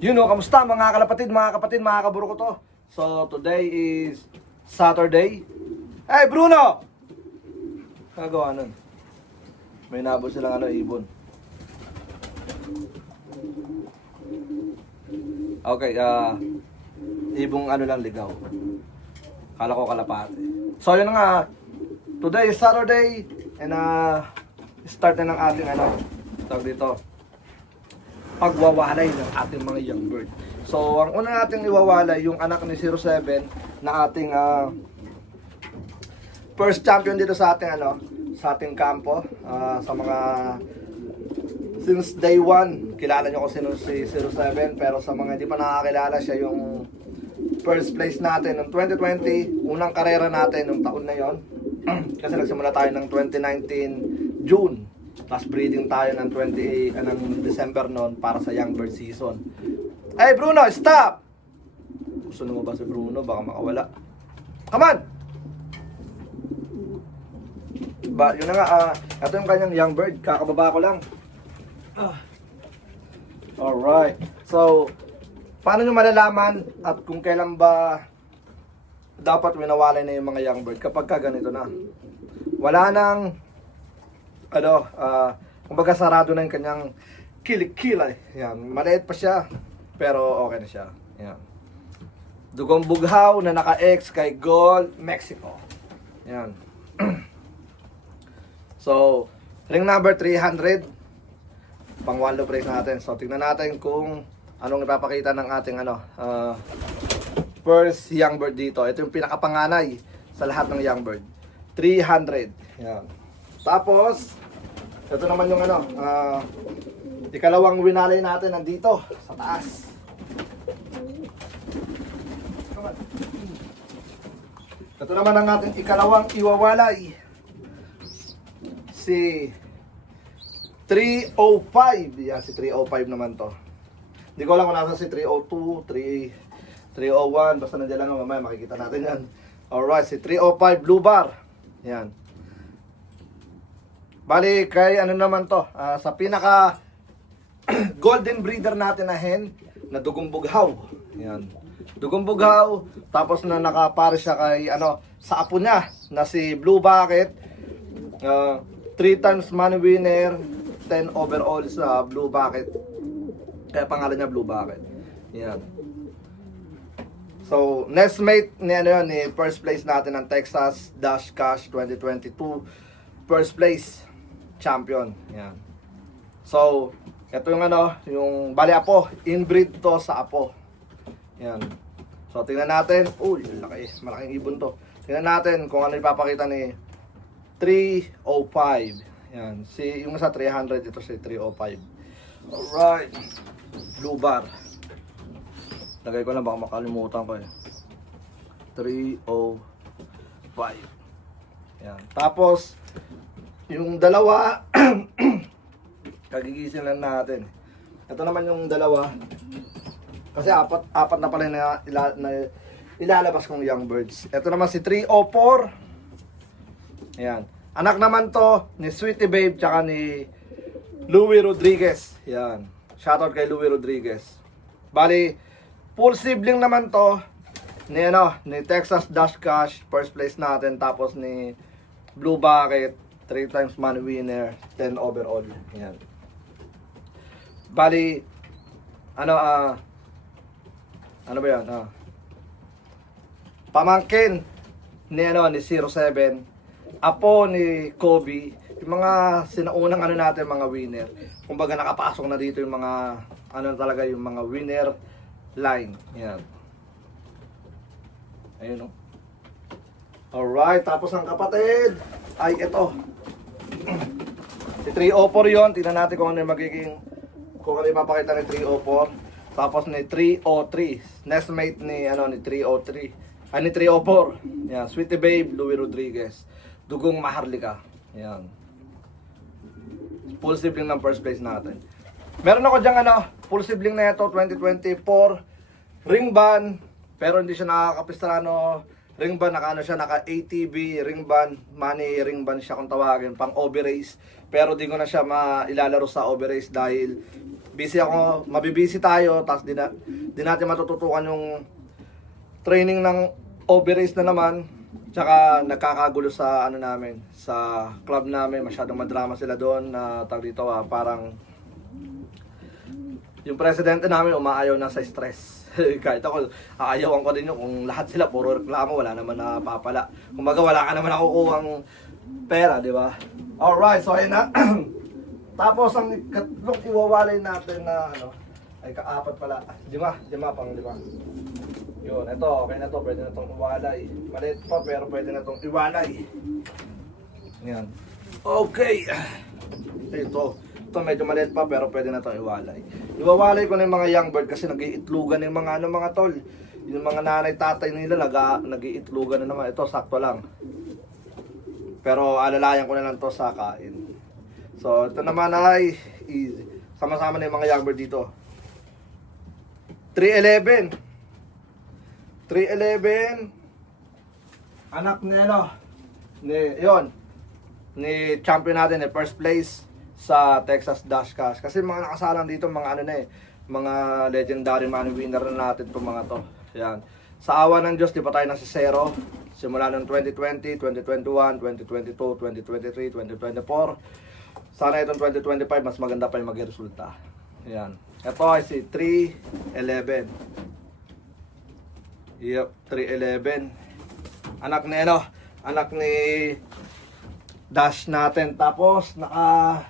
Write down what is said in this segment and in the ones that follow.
You know, kamusta mga kalapatid, mga kapatid, mga kaburo ko to. So, today is Saturday. Hey, Bruno! Nagawa nun. May nabot silang ano, ibon. Okay, ah... ibong ano lang ligaw. Kala ko kalapate. So, yun nga. Today is Saturday. And ah... start na ng ating ano. Tawag dito pagwawalay ng ating mga young bird. So, ang una nating iwawalay, yung anak ni 07 na ating ah, first champion dito sa ating ano, sa ating kampo, ah, sa mga since day one, kilala nyo kung sino si 07, pero sa mga hindi pa nakakilala siya yung first place natin noong 2020, unang karera natin nung taon na yon. Kasi nagsimula tayo ng 2019 June. Tapos breeding tayo ng 28 ah, ng December noon para sa young bird season. Hey Bruno, stop! Gusto mo ba si Bruno? Baka makawala. Come on! Ba, yun na nga, ah, ito yung kanyang young bird. Kakababa ko lang. Ah. Alright. So, paano nyo malalaman at kung kailan ba dapat winawalay na yung mga young bird kapag ka ganito na? Wala nang ano, ah, kumbaga sarado yung kanyang kilikilay. Yan, maliit pa siya, pero okay na siya. Yan. Dugong bughaw na naka-ex kay Gold Mexico. Yan. so, ring number 300. Pang wallow price natin. So, tingnan natin kung anong ipapakita ng ating ano, ah, first young bird dito. Ito yung pinakapanganay sa lahat ng young bird. 300. Yan. Tapos, ito naman yung ano, ah, ikalawang winalay natin nandito sa taas. Ito naman ang ating ikalawang iwawalay. Si 305. Yan, si 305 naman to. Hindi ko alam kung nasa si 302, 3, 301. Basta nandiyan lang mamaya makikita natin yan. Alright, si 305 Blue Bar. Yan. Bali, kay ano naman to, ah, sa pinaka golden breeder natin na hen, na dugong bughaw. Yan. Dugong tapos na nakapare siya kay ano, sa apo niya, na si Blue Bucket. 3 times money winner, 10 overall sa Blue Bucket. Kaya pangalan niya Blue Bucket. Yan. So, next mate ni ano yun, ni first place natin ng Texas Dash Cash 2022. First place champion. Yan. So, ito yung ano, yung bali apo, inbreed to sa apo. Yan. So, tingnan natin. Uy, laki, malaking ibon to. Tingnan natin kung ano ipapakita ni 305. Yan. Si, yung sa 300, ito si 305. Alright. Blue bar. Lagay ko lang baka makalimutan ko eh. 305. Yan. Tapos, yung dalawa, kagigising lang natin. Ito naman yung dalawa. Kasi apat, apat na pala na, ila, na ilalabas kong young birds. Ito naman si 304. Ayan. Anak naman to ni Sweetie Babe tsaka ni Louie Rodriguez. Yan. Shoutout kay Louie Rodriguez. Bali, full sibling naman to ni ano, ni Texas Dash Cash, first place natin, tapos ni Blue Bucket, 3 times money winner, 10 overall. Yan. Bali, ano ah, ano ba yan? Ah, pamangkin ni ano ni 07 apo ni Kobe yung mga sinaunang ano natin mga winner kumbaga nakapasok na dito yung mga ano talaga yung mga winner line yan ayun oh. alright tapos ang kapatid ay ito si 304 yon tingnan natin kung ano yung magiging kung ano yung ni 304 tapos ni 303 nestmate ni ano ni 303 ay ni 304 yan Sweetie Babe Louie Rodriguez Dugong Maharlika. Yan. Full sibling ng first place natin. Meron ako dyan ano full sibling na ito 2024 ring ban pero hindi siya nakakapistrano ring ban naka ano siya naka ATV ring ban money ring ban siya kung tawagin pang over race pero di ko na siya mailalaro sa over race dahil busy ako, mabibisi tayo, tapos di, na, di natin matututukan yung training ng overrace na naman. Tsaka nagkakagulo sa ano namin, sa club namin, masyadong madrama sila doon na tag dito ah, parang yung presidente namin umaayaw na sa stress. Kahit ako, aayawan ko din yun kung lahat sila puro reklamo, wala naman napapala. Kumbaga wala ka naman nakukuhang pera, di ba? Alright, so ayun na. Tapos ang ikatlong iwawalay natin na ano, ay kaapat pala. Lima, lima pang lima. Yun, ito, okay na to, pwede na tong iwalay. Maliit pa, pero pwede na tong iwalay. Yan. Okay. Ito. Ito medyo maliit pa pero pwede na itong iwalay. Iwawalay ko na yung mga young bird kasi nag-iitlugan yung mga ano mga tol. Yung mga nanay tatay nila nag nag-iitlugan na naman. Ito sakto lang. Pero alalayan ko na lang to sa kain. So ito naman ay. Sama-sama na yung mga young bird dito. 311. 311. Anak ni ano? Ni, yon ni champion natin, ni first place sa Texas Dash Cash. Kasi mga nakasalang dito, mga ano na eh, mga legendary money winner na natin itong mga to. Yan. Sa awa ng Diyos, di pa tayo nasa zero. Simula ng 2020, 2021, 2022, 2023, 2024. Sana itong 2025, mas maganda pa yung maging resulta. Yan. Ito ay si 311. Yep, 311. Anak ni ano? Anak ni dash natin. Tapos naka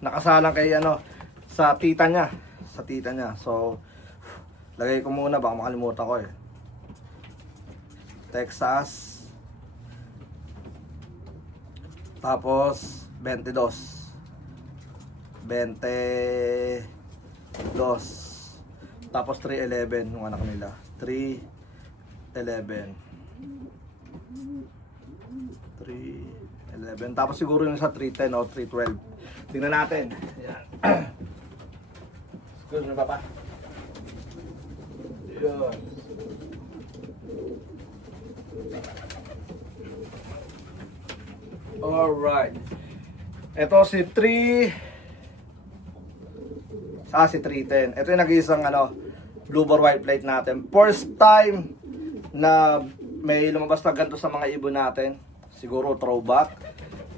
nakasalang kay ano sa tita niya, sa tita niya. So lagay ko muna baka makalimutan ko eh. Texas. Tapos 22. 22. Tapos 311 yung anak nila. 311. 311. Tapos siguro yung sa 310 o 312. Tingnan natin. Ayan. Excuse me, papa. Yun. Alright. Ito si 3 Ah, si 310. Ito yung nag-iisang ano, blue bar white plate natin. First time na may lumabas na ganito sa mga ibon natin. Siguro throwback.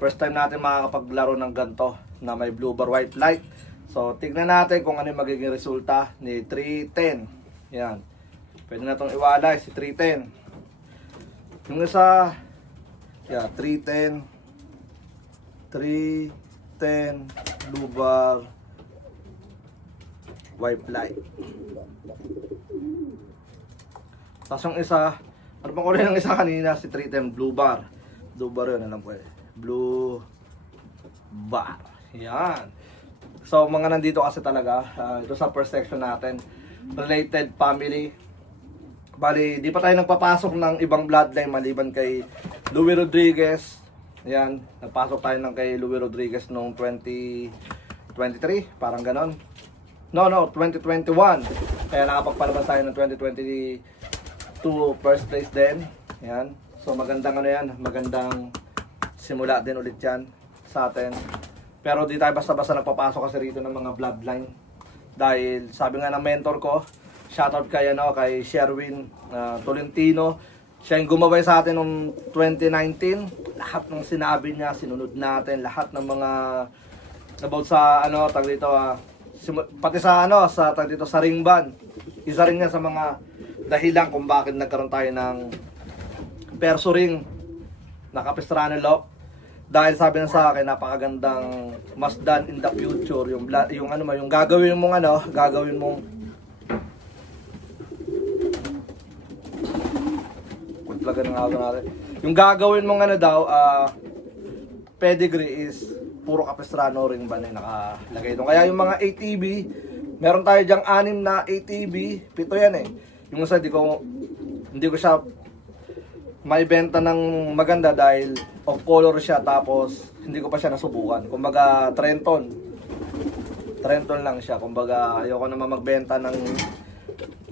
First time natin makakapaglaro ng ganito na may blue bar white light. So, tignan natin kung ano yung magiging resulta ni 310. Yan. Pwede na itong iwalay si 310. Yung isa, yeah, 310. 310 blue bar white light. Tapos yung isa, ano bang kulay ng isa kanina? Si 310 Blue Bar. Blue Bar yun, alam ko eh. Blue Bar. Yan. So, mga nandito kasi talaga, ah, ito sa first section natin, related family. Bali, di pa tayo nagpapasok ng ibang bloodline maliban kay Louis Rodriguez. Yan, nagpasok tayo ng kay Louis Rodriguez noong 2023, parang ganon. No, no, 2021. Kaya nakapagpalabas tayo ng 2022 first place din. Yan. So magandang ano yan, magandang simula din ulit yan sa atin. Pero di tayo basta-basta nagpapasok kasi rito ng mga bloodline. Dahil sabi nga ng mentor ko, shoutout kay ano kay Sherwin uh, Tolentino. Siya yung gumabay sa atin noong 2019. Lahat ng sinabi niya, sinunod natin. Lahat ng mga about sa ano tag dito simu- pati sa ano sa tag dito sa ring band. Isa rin yan sa mga dahilan kung bakit nagkaroon tayo ng perso ring nakapistrano lock dahil sabi na sa akin napakagandang mas done in the future yung yung ano ma yung gagawin mong ano gagawin mong Paglagan ng ako natin. Yung gagawin mong ano daw, ah, pedigree is puro kapistrano ring ba na yung nakalagay doon. Kaya yung mga ATV, meron tayo diyang anim na ATV, pito yan eh. Yung isa, di ko, hindi ko siya maibenta ng maganda dahil off color siya tapos hindi ko pa siya nasubukan. Kumbaga Trenton. Trenton lang siya. Kumbaga ayoko naman magbenta ng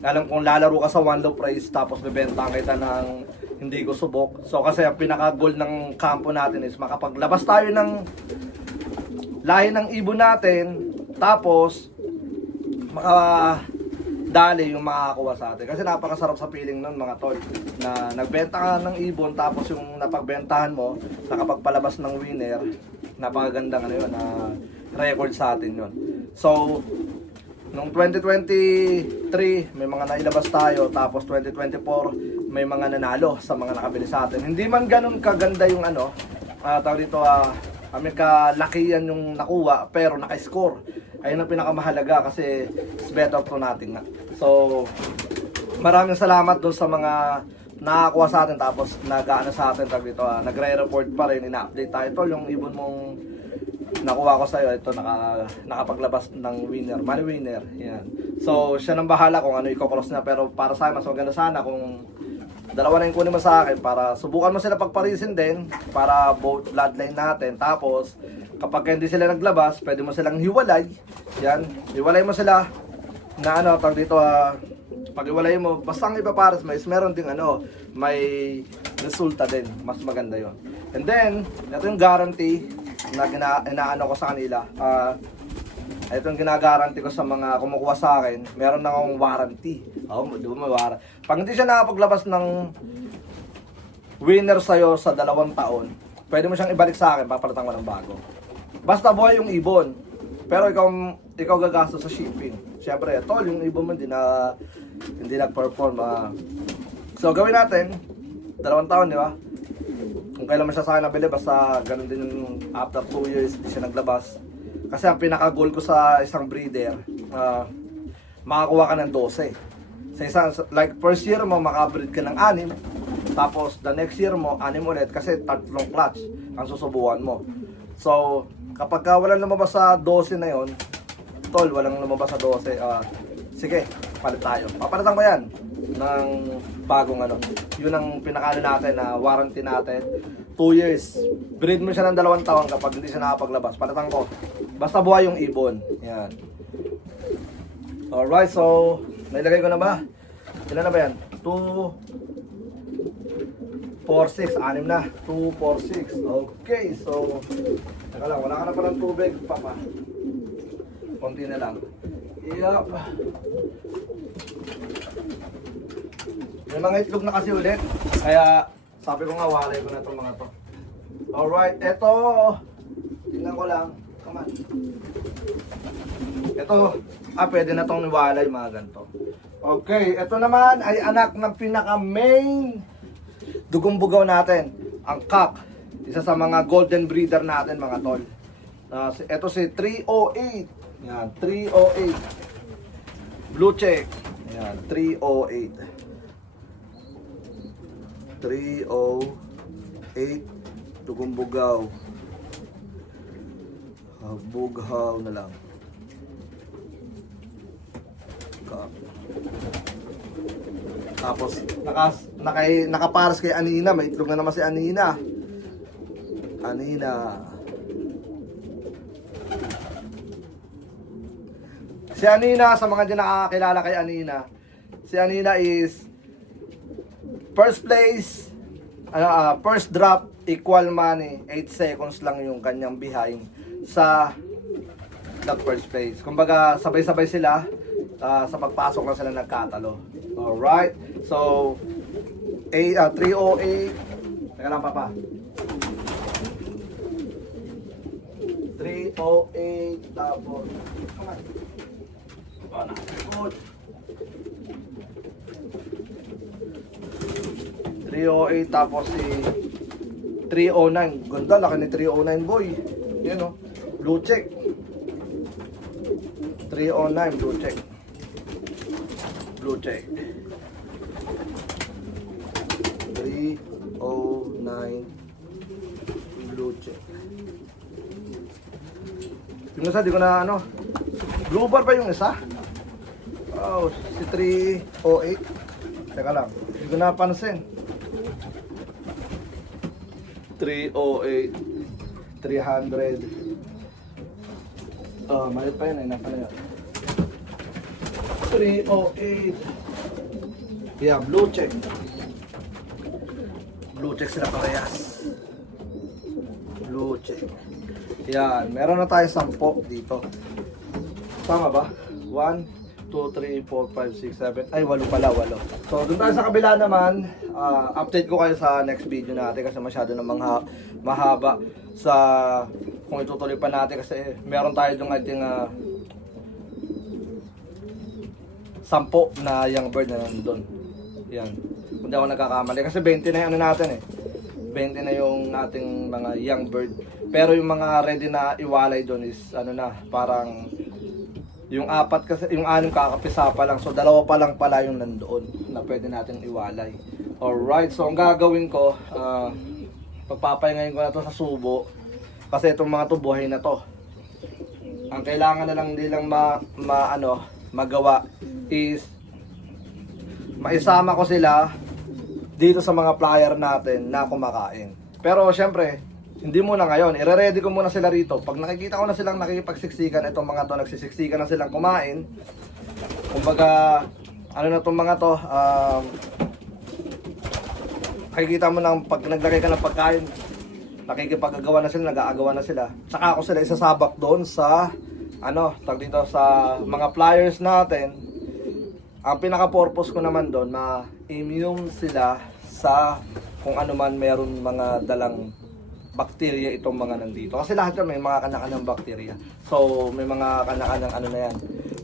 alam kong lalaro ka sa one low price tapos bebenta kita ng hindi ko subok. So kasi ang pinaka-goal ng kampo natin is makapaglabas tayo ng lahi ng ibon natin tapos maka dali yung makakuha sa atin. Kasi napakasarap sa feeling nun mga tol. Na nagbenta ka ng ibon tapos yung napagbentahan mo, nakapagpalabas ng winner, napakagandang ano yun, na record sa atin yun. So, nung 2023, may mga nailabas tayo, tapos 2024, may mga nanalo sa mga nakabili sa atin. Hindi man ganun kaganda yung ano, uh, tawag dito, ah, kami kalakihan yung nakuha, pero naka-score. Ayun ang pinakamahalaga kasi it's better to natin nga. So, maraming salamat doon sa mga nakakuha sa atin tapos nag-ano sa atin tawag dito, ah, nagre-report pa rin, ina-update tayo. Tol, yung ibon mong nakuha ko sa'yo, ito naka, nakapaglabas ng winner, money winner. Yan. So, siya nang bahala kung ano i-cross niya. Pero para sa mas maganda sana kung dalawa na yung kunin mo sa akin para subukan mo sila pagparisin din para both bloodline natin. Tapos, kapag hindi sila naglabas, pwede mo silang hiwalay. Yan. Hiwalay mo sila na ano, tag dito, ah, pag iwalay mo, basta ang ipapares mo is meron ding ano, may resulta din. Mas maganda yon. And then, ito yung guarantee na gina, inaano ko sa kanila. Ah, ito yung ginagaranti ko sa mga kumukuha sa akin. Meron na akong warranty. Oo, di ba may warranty. Pag hindi siya nakapaglabas ng winner sa'yo sa dalawang taon, pwede mo siyang ibalik sa akin, papalitan ko ng bago. Basta buhay yung ibon. Pero ikaw, ikaw gagastos sa shipping. Siyempre, tol, yung ibon mo hindi na, hindi nag-perform. ah. So, gawin natin, dalawang taon, di ba? Kung kailan man siya sa akin basta ganun din yung after 2 years, hindi siya naglabas. Kasi ang pinaka-goal ko sa isang breeder, ah, makakuha ka ng 12. Sa isang, like first year mo, makabreed ka ng 6. Tapos the next year mo, 6 ulit kasi tatlong clutch ang susubukan mo. So, kapag ka walang lumabas sa 12 na yon, tol, walang lumabas sa 12, ah, sige, palit tayo. Papalitan ko yan ng bagong ano. Yun ang pinakano natin na warranty natin. 2 years. Breed mo siya ng dalawang taon kapag hindi siya nakapaglabas. Palitan ko. Basta buhay yung ibon. Yan. Alright, so, nailagay ko na ba? Ilan na ba yan? 2, 4, 6, anim na. 2, 4, 6. Okay, so, teka lang, wala ka na palang tubig, papa. Konti na lang. Yup. May mga itlog na kasi ulit. Kaya, sabi ko nga, walay ko na itong mga to. Alright, eto. Tingnan ko lang. Come on. Ito, ah, pwede na tong niwalay, mga ganito. Okay, ito naman ay anak ng pinaka-main dugong bugaw natin, ang cock. Isa sa mga golden breeder natin, mga tol. Uh, ito si 308. Yan, 308. Blue check. Yan, 308. 308. Dugong bugaw. Ah, bughaw na lang. Tapos, nakas, nakay, nakaparas kay Anina. May itlog na naman si Anina. Anina. Si Anina, sa mga di nakakakilala kay Anina, si Anina is first place, ano, ah, first drop, equal money, 8 seconds lang yung kanyang behind sa the first place. Kumbaga, sabay-sabay sila, ah, sa pagpasok lang sila nagkatalo. Alright, so, A, ah, 308, teka lang papa. 308, tapos, come on. Oh, nakikot. 308 tapos si 309. Ganda, laki ni 309 boy. Yan o. Blue check. 309 blue check. Blue check. 309 blue check. Yung isa, di ko na ano. Blue bar pa yung isa? Oh, si 308. Teka lang. Hindi ko napansin. 308. 300. Oh, malit pa yun eh. Nasa na yun. 308. Yeah, blue check. Blue check sila parehas. Blue check. Yan, meron na tayo 10 dito. Tama ba? 1, 2, 3, 4, 5, 6, 7. Ay, walo pala, walo. So, dun tayo sa kabila naman. ah, update ko kayo sa next video natin kasi masyado namang ha- mahaba sa kung itutuloy pa natin kasi meron tayo I think ah, sampo na young bird na nandun. Yan. Kung di ako nagkakamali. Kasi 20 na yung ano natin eh. 20 na yung ating mga young bird. Pero yung mga ready na iwalay doon is ano na, parang yung apat kasi, yung anim kakapisa pa lang. So dalawa pa lang pala yung nandoon na pwede natin iwalay. Alright, so ang gagawin ko, ah pagpapahingayin ko na to sa subo. Kasi itong mga to buhay na to. Ang kailangan na lang nilang ma, ma ano, magawa is maisama ko sila dito sa mga flyer natin na kumakain. Pero syempre, hindi muna ngayon. Ire-ready ko muna sila rito. Pag nakikita ko na silang nakikipagsiksikan, itong mga to nagsisiksikan na silang kumain. Kumbaga, ano na itong mga to, um, nakikita mo nang pag naglagay ka ng pagkain, nakikipagagawa na sila, nag-aagawa na sila. Saka ako sila isasabak doon sa, ano, tag dito sa mga flyers natin. Ang pinaka-purpose ko naman doon, ma-immune sila sa kung ano man meron mga dalang bacteria itong mga nandito. Kasi lahat yan may mga kanya-kanyang bacteria. So, may mga kanya-kanyang ano na yan,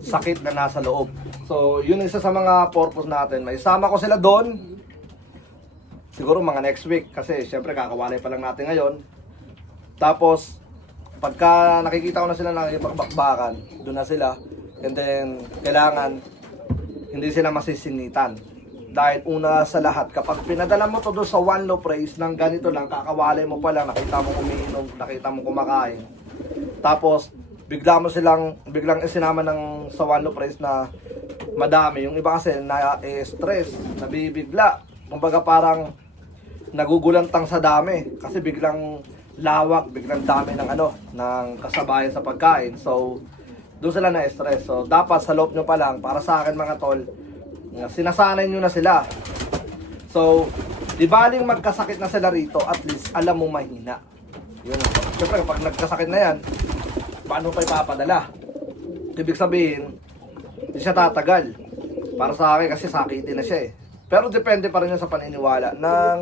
sakit na nasa loob. So, yun isa sa mga purpose natin. May isama ko sila doon, siguro mga next week kasi syempre kakawalay pa lang natin ngayon. Tapos pagka nakikita ko na sila nakikipagbakbakan, doon na sila. And then kailangan hindi sila masisinitan. Dahil una sa lahat, kapag pinadala mo to doon sa one low praise ng ganito lang, kakawalay mo pa lang, nakita mo umiinom, nakita mo kumakain. Tapos, bigla mo silang, biglang isinama ng sa one low praise na madami. Yung iba kasi na eh, stress, nabibigla. Kumbaga parang nagugulantang sa dami kasi biglang lawak, biglang dami ng ano, ng kasabayan sa pagkain. So, doon sila na-stress. So, dapat sa loob nyo pa lang, para sa akin mga tol, sinasanay nyo na sila. So, di baling magkasakit na sila rito, at least alam mo mahina. Yun. Siyempre, kapag nagkasakit na yan, paano pa ipapadala? Ibig sabihin, hindi siya tatagal. Para sa akin, kasi sakitin na siya eh. Pero depende pa rin yan sa paniniwala ng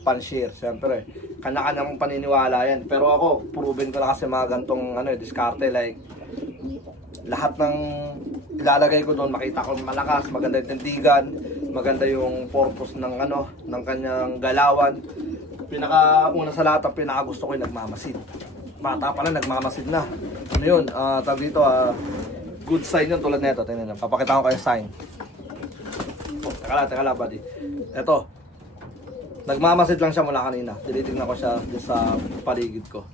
panshare. Siyempre, kanya-kanyang paniniwala yan. Pero ako, proven ko na kasi mga gantong ano, eh, diskarte. Like, lahat ng ilalagay ko doon, makita ko malakas, maganda yung tindigan, maganda yung purpose ng ano, ng kanyang galawan. Pinaka una sa lahat, pinaka gusto ko yung nagmamasid. Bata pa lang, nagmamasid na. Ano yun, ah tawag dito, ah, good sign yun tulad nito. Tingnan nyo, papakita ko kayo sign. Oh, teka lang, teka lang, buddy. Ito, nagmamasid lang siya mula kanina. Tinitignan ko siya sa paligid ko.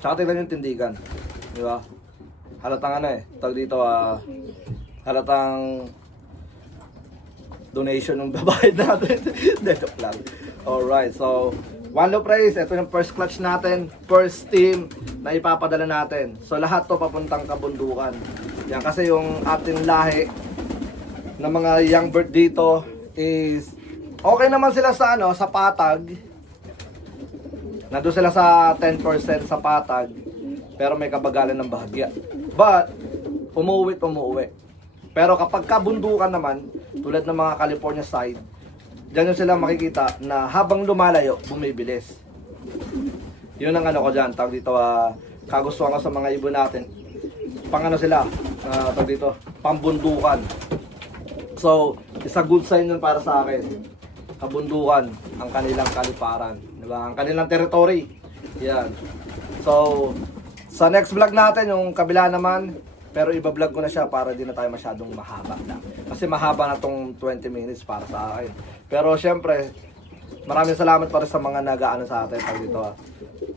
Tsaka tingnan yung tindigan. Di ba? Halatang ano eh. Tawag dito ah. halatang donation ng babayad natin. Joke lang. Alright, so one low praise. Ito yung first clutch natin. First team na ipapadala natin. So lahat to papuntang kabundukan. Yan kasi yung ating lahi ng mga young bird dito is okay naman sila sa ano, sa patag. Nandun sila sa 10% sa patag. Pero may kabagalan ng bahagya. But, umuwi umuwi. Pero kapag kabundukan naman, tulad ng mga California side, dyan yung sila makikita na habang lumalayo, bumibilis. Yun ang ano ko dyan, tawag dito, ah, kagustuhan ko sa mga ibon natin. Pang ano sila, uh, tawag dito, pambundukan. So, isa good sign yun para sa akin. Kabundukan ang kanilang kaliparan. Di ba? Ang kanilang territory. Yan. So, sa next vlog natin, yung kabila naman, pero iba-vlog ko na siya para di na tayo masyadong mahaba na. Kasi mahaba na tong 20 minutes para sa akin. Pero syempre, maraming salamat para sa mga nag-ano sa atin pag dito.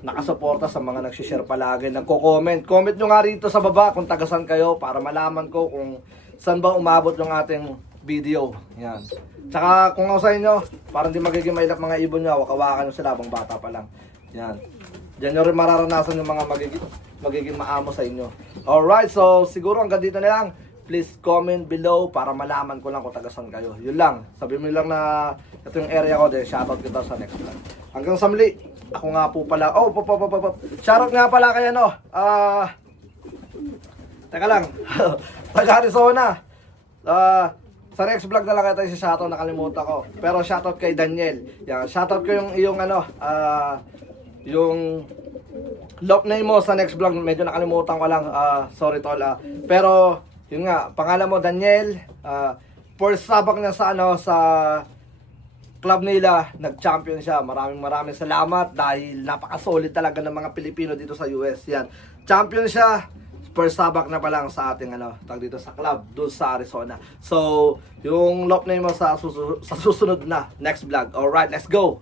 Nakasuporta sa mga nagsishare palagi, nagko-comment. Comment nyo nga rito sa baba kung tagasan kayo para malaman ko kung saan ba umabot yung ating video. Yan. Tsaka kung ako sa inyo, para hindi magiging mailap mga ibon nyo, hawak-hawakan nyo sila habang bata pa lang. Yan. Diyan nyo rin mararanasan yung mga magiging, magiging maamo sa inyo. Alright, so siguro hanggang dito na lang. Please comment below para malaman ko lang kung tagasan kayo. Yun lang. Sabi mo lang na ito yung area ko din. Shoutout kita sa next vlog. Hanggang sa muli. Ako nga po pala. Oh, pop, pop, pop, pop. Shoutout nga pala kay ano. Ah... Teka lang. Taga Arizona. Ah, sa next vlog na lang kita si shoutout nakalimutan ko. Pero shoutout kay Daniel. Yan, shoutout ko yung yung ano, ah yung lock name mo sa next vlog medyo nakalimutan ko lang. Ah, sorry tol. ah. pero yun nga, pangalan mo Daniel. Ah, first sabak niya sa ano sa club nila, nag-champion siya. Maraming maraming salamat dahil napaka-solid talaga ng mga Pilipino dito sa US. Yan. Champion siya. First sabak na pa lang sa ating ano, tag dito sa club, doon sa Arizona. So, yung lock name mo sa, susu- sa susunod na next vlog. Alright, let's go!